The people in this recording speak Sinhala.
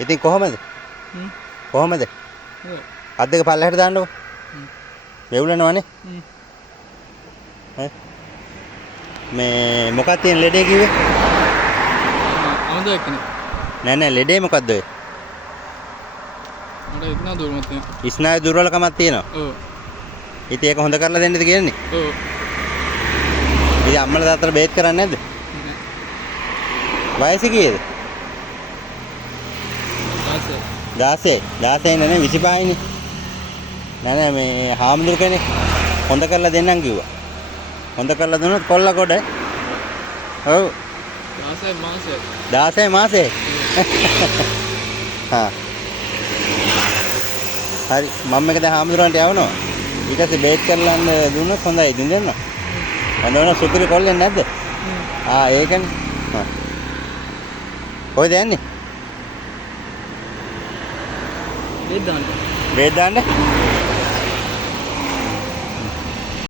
ඉතින් කොහමද? කොහමද? අත් දෙක පල්ලෙහාට දාන්නකො. වෙවුලනවනේ. මේ මොකක්ද තියෙන ලෙඩේ කිව්වේ? අමුද එක්කනේ. නෑ ලෙඩේ මොකද්ද ඔය? මට ඉස්නා දුර්වලකමක් තියෙනවා. ස්නායු දුර්වලකමක් තියෙනවා. ඔව්. ඉතින් ඒක හොඳ කරලා දෙන්නද කියන්නේ? ඔව්. ඉතින් අම්මලා තාත්තලා බේත් කරන්නේ නැද්ද? වයස කීයද? 16 නේ 25 නේ. නෑ මේ හාමුදුරු කෙනෙක් හොඳ කරලා දෙන්නම් කිව්වා. හොඳ කරලා දුන්නොත් කොල්ල කොට. ඔව්. 16 මාසෙයි. හා. හරි මම එක දැන් හාමුදුරන්ට යවනවා. ඊට පස්සේ බේත් කරලා දුන්නොත් හොඳයි ඉතින් දෙන්න. හොඳ වෙන සුපිරි කොල්ලෙන් නැද්ද? ඒකනේ. හා. කොහෙද යන්නේ? බේත් දාන්න.